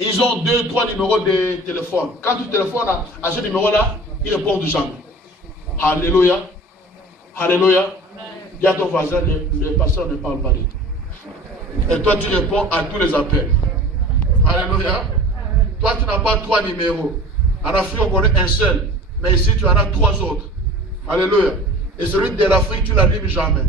Ils ont 2, 3 numéros de téléphone. Quand tu téléphones à ce numéro-là, ils répondent jamais. Alléluia. Alléluia. Dis à ton voisin, le pasteur ne parle pas de toi. Et toi, tu réponds à tous les appels. Alléluia. Toi, tu n'as pas 3 numéros. En Afrique, on connaît un seul. Mais ici, tu en as 3 autres. Alléluia. Et celui de l'Afrique, tu ne l'allumes jamais.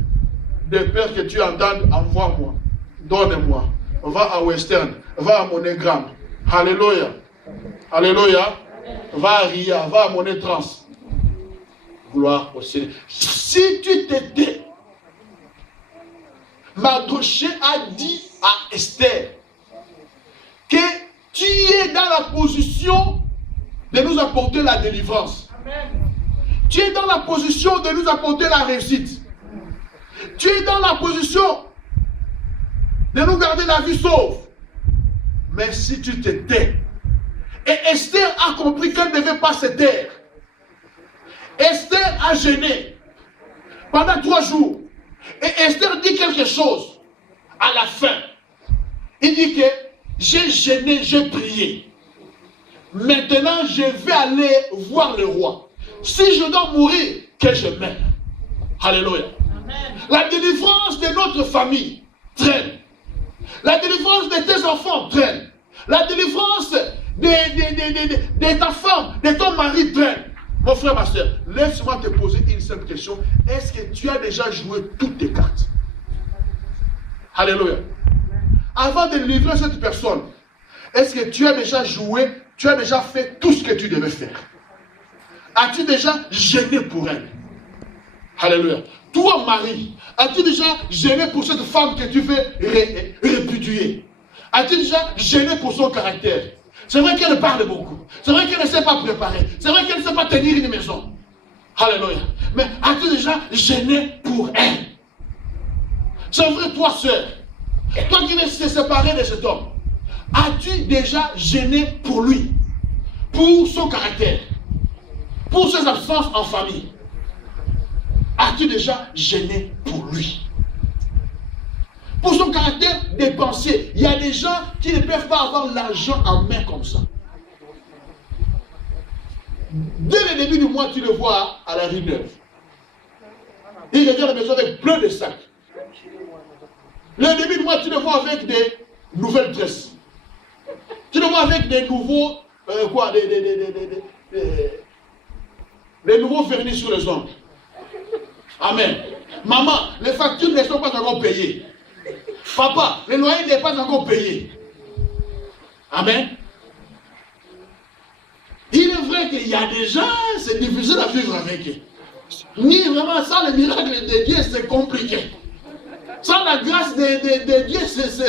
De peur que tu entendes, envoie-moi. Donne-moi. Va à Western. Va à Monogramme. Alléluia. Alléluia. Va à Ria. Va à Monnaie Trans. Gloire au Seigneur. Si tu t'étais, Mardochée a dit à Esther que tu es dans la position de nous apporter la délivrance. Amen. Tu es dans la position de nous apporter la réussite. Tu es dans la position de nous garder la vie sauve. Mais si tu te tais, et Esther a compris qu'elle ne devait pas se taire. Esther a gêné pendant 3 jours. Et Esther dit quelque chose à la fin. Il dit que j'ai gêné, j'ai prié. Maintenant, je vais aller voir le roi. Si je dois mourir, que je meure. Alléluia. Amen. La délivrance de notre famille traîne. La délivrance de tes enfants traîne. La délivrance de ta femme, de ton mari traîne. Mon frère, ma soeur, laisse-moi te poser une simple question. Est-ce que tu as déjà joué toutes tes cartes? Alléluia. Avant de livrer cette personne, est-ce que tu as déjà joué, tu as déjà fait tout ce que tu devais faire? As-tu déjà gêné pour elle? Alléluia. Toi, mari, as-tu déjà gêné pour cette femme que tu veux répudier? As-tu déjà gêné pour son caractère? C'est vrai qu'elle parle beaucoup. C'est vrai qu'elle ne sait pas préparer. C'est vrai qu'elle ne sait pas tenir une maison. Alléluia. Mais as-tu déjà gêné pour elle? C'est vrai, toi, sœur. Toi qui veux se séparer de cet homme. As-tu déjà gêné pour lui? Pour son caractère? Pour ses absences en famille? As-tu déjà gêné pour lui? Pour son caractère dépensier. Il y a des gens qui ne peuvent pas avoir l'argent en main comme ça. Dès le début du mois, tu le vois à la rue Neuve. Il revient à la maison avec plein de sacs. Le début du mois, tu le vois avec des nouvelles tresses. Tu le vois avec des nouveaux, des nouveaux vernis sur les ongles. Amen. Maman, les factures ne sont pas encore payées. Papa, le loyer n'est pas encore payé. Amen. Il est vrai qu'il y a des gens, c'est difficile à vivre avec eux. Ni vraiment, sans le miracle de Dieu, c'est compliqué. Sans la grâce de Dieu, c'est...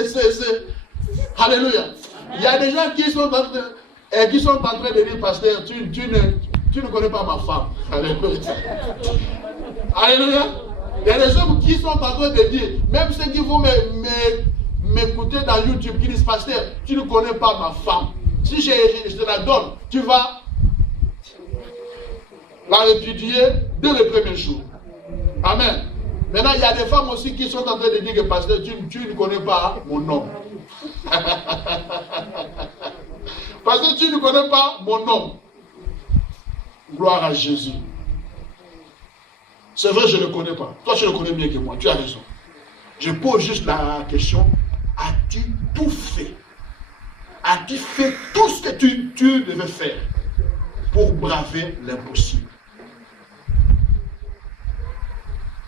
Alléluia. Il y a des gens qui sont en train de dire, pasteur, tu ne connais pas ma femme. Alléluia. Alléluia. Il y a des hommes qui sont en train de dire, même ceux qui vont m'écouter dans YouTube, qui disent, pasteur, tu ne connais pas ma femme. Si je te la donne, tu vas la répudier dès le premier jour. Amen. Maintenant, il y a des femmes aussi qui sont en train de dire que pasteur, tu ne connais pas mon homme. Pasteur, tu ne connais pas mon homme. Gloire à Jésus. C'est vrai, je ne le connais pas. Toi, tu le connais mieux que moi. Tu as raison. Je pose juste la question. As-tu tout fait? As-tu fait tout ce que tu devais faire pour braver l'impossible?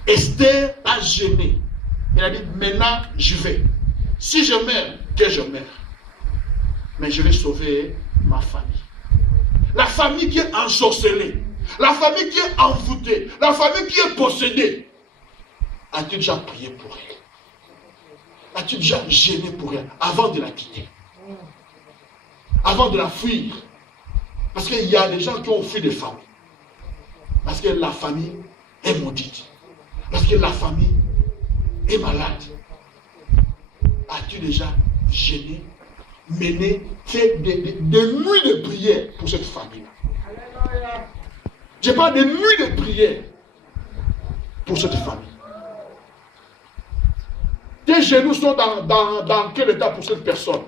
Esther a gêné. Elle a dit, maintenant, je vais. Si je meurs, que je meurs. Mais je vais sauver ma famille. La famille qui est ensorcelée. La famille qui est envoûtée. La famille qui est possédée. As-tu déjà prié pour elle? As-tu déjà gêné pour elle avant de la quitter? Avant de la fuir? Parce qu'il y a des gens qui ont fui des familles. Parce que la famille est maudite. Parce que la famille est malade. As-tu déjà gêné, mené, fait des nuits de prière pour cette famille-là? Je parle de nuits de prière pour cette famille. Tes genoux sont dans quel état pour cette personne?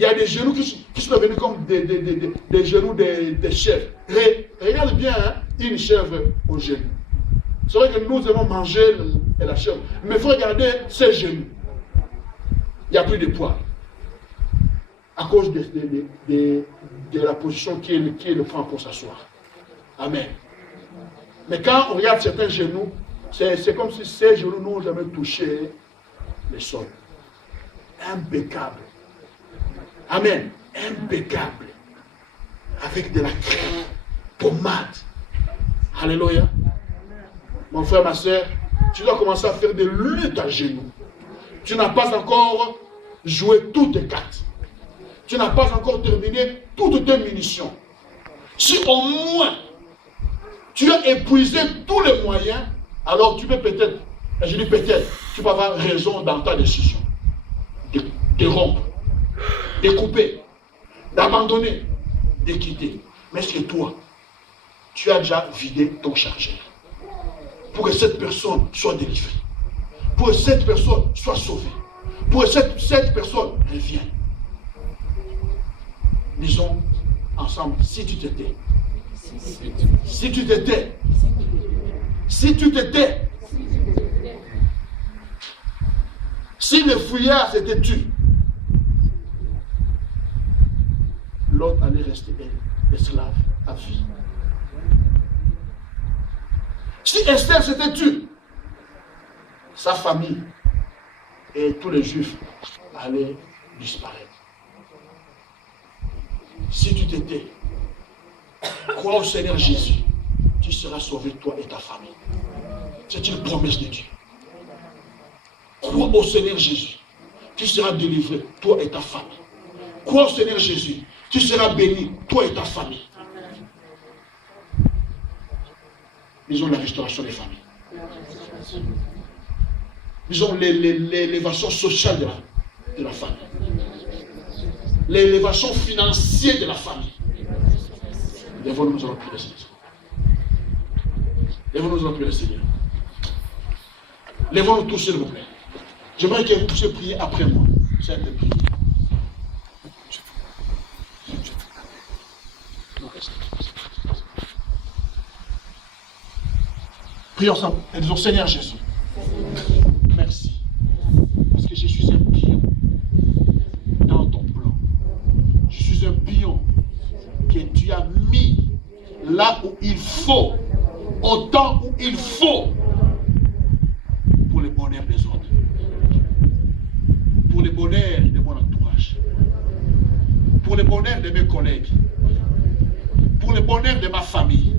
Il y a des genoux qui sont devenus comme des genoux des chèvres. Regarde bien, hein, une chèvre au genou. C'est vrai que nous allons manger la chèvre, mais il faut regarder ses genoux. Il n'y a plus de poids. À cause de la position qui le prend pour s'asseoir. Amen. Mais quand on regarde certains genoux, c'est comme si ces genoux n'ont jamais touché le sol. Impeccable. Amen. Impeccable. Avec de la crème, pommade. Alléluia. Mon frère, ma soeur, tu dois commencer à faire des luttes à genoux. Tu n'as pas encore joué toutes tes cartes. Tu n'as pas encore terminé toutes tes munitions. Si au moins tu as épuisé tous les moyens, alors tu peux peut-être, je dis peut-être, tu peux avoir raison dans ta décision. De rompre, de couper, d'abandonner, de quitter. Mais est-ce que toi, tu as déjà vidé ton chargeur pour que cette personne soit délivrée, pour que cette personne soit sauvée, pour que cette personne revienne? Disons ensemble, si tu t'étais. Si tu t'étais. Si tu t'étais. Si le fouillard s'était tué, l'autre allait rester esclave à vie. Si Esther s'était tuée, sa famille et tous les juifs allaient disparaître. Si tu t'étais, crois au Seigneur Jésus, tu seras sauvé, toi et ta famille. C'est une promesse de Dieu. Crois au Seigneur Jésus, tu seras délivré, toi et ta famille. Crois au Seigneur Jésus, tu seras béni, toi et ta famille. Disons la restauration des familles. Disons l'élévation sociale de la famille. L'élévation financière de la famille. Lèvons-nous, nous allons prier le Seigneur. Lèvons-nous, nous allons prier le Seigneur. Lèvons-nous tous, s'il vous plaît. J'aimerais que vous puissiez prier après moi. Cette prière. Prions ensemble et disons: Seigneur Jésus, merci. Parce que je suis un pion dans ton plan. Je suis un pion que tu as mis là où il faut, au temps où il faut, pour le bonheur des autres, pour le bonheur de mon entourage, pour le bonheur de mes collègues, pour le bonheur de ma famille.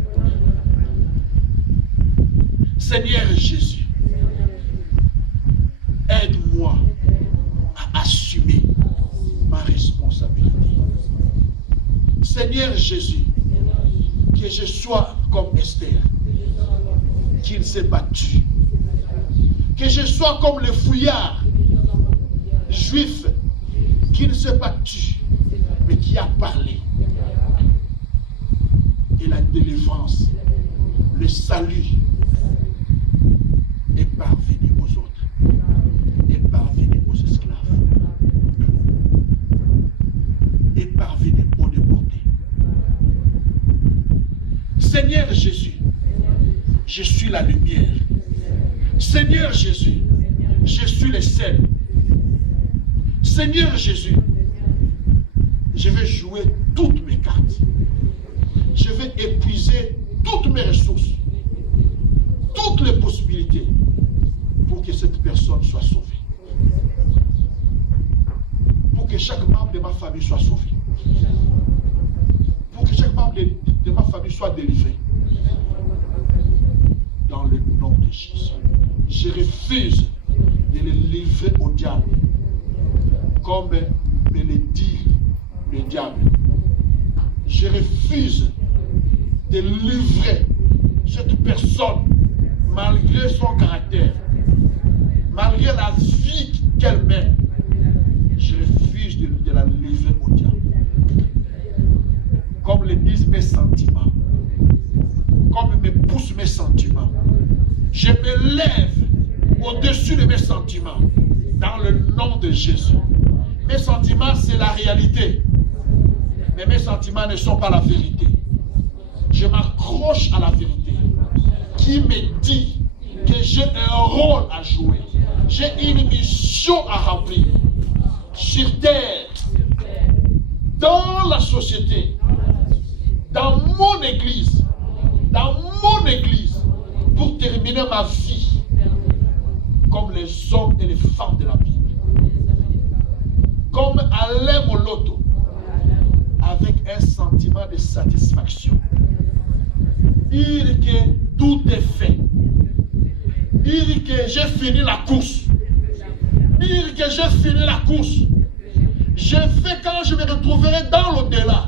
Seigneur Jésus, aide-moi à assumer ma responsabilité. Seigneur Jésus, que je sois comme Esther, qu'il s'est battu. Que je sois comme le fouillard juif, qui ne s'est pas tué, mais qui a parlé. Et la délivrance, le salut est parvenu aux autres, est parvenu aux esclaves, est parvenu aux déportés. Seigneur Jésus, je suis la lumière. Seigneur Jésus, je suis le sel. Seigneur Jésus, je vais jouer toutes mes cartes. Je vais épuiser toutes mes ressources, toutes les possibilités pour que cette personne soit sauvée. Pour que chaque membre de ma famille soit sauvé. Pour que chaque membre de ma famille soit délivré. Dans le nom de Jésus. Je refuse de les livrer au diable. Comme me le dit le diable. Je refuse de livrer cette personne malgré son caractère, malgré la vie qu'elle mène. Je refuse de la livrer au diable. Comme le disent mes sentiments, comme me poussent mes sentiments, je me lève au-dessus de mes sentiments dans le nom de Jésus. Mes sentiments, c'est la réalité. Mais mes sentiments ne sont pas la vérité. Je m'accroche à la vérité qui me dit que j'ai un rôle à jouer. J'ai une mission à remplir sur terre, dans la société, dans mon église, pour terminer ma vie comme les hommes et les femmes de la Bible, comme Alain Moloto, avec un sentiment de satisfaction. Dire que tout est fait. Dire que j'ai fini la course. Dire que j'ai fini la course. Je fais quand je me retrouverai dans l'au-delà.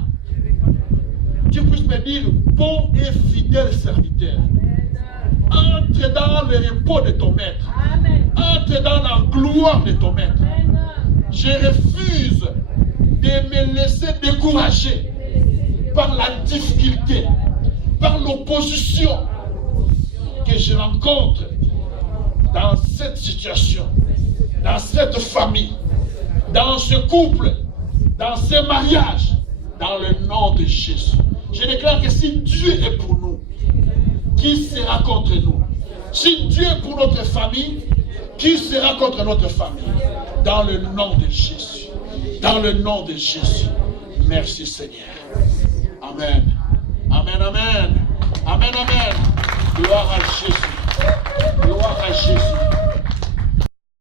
Tu puisses me dire, bon et fidèle serviteur, entre dans le repos de ton maître. Entre dans la gloire de ton maître. Je refuse de me laisser décourager par la difficulté, par l'opposition que je rencontre dans cette situation, dans cette famille, dans ce couple, dans ce mariage, dans le nom de Jésus. Je déclare que si Dieu est pour nous, qui sera contre nous? Si Dieu est pour notre famille, qui sera contre notre famille? Dans le nom de Jésus. Dans le nom de Jésus. Merci Seigneur. Amen. Amen, amen. Amen, amen. Gloire à Jésus. Gloire à Jésus.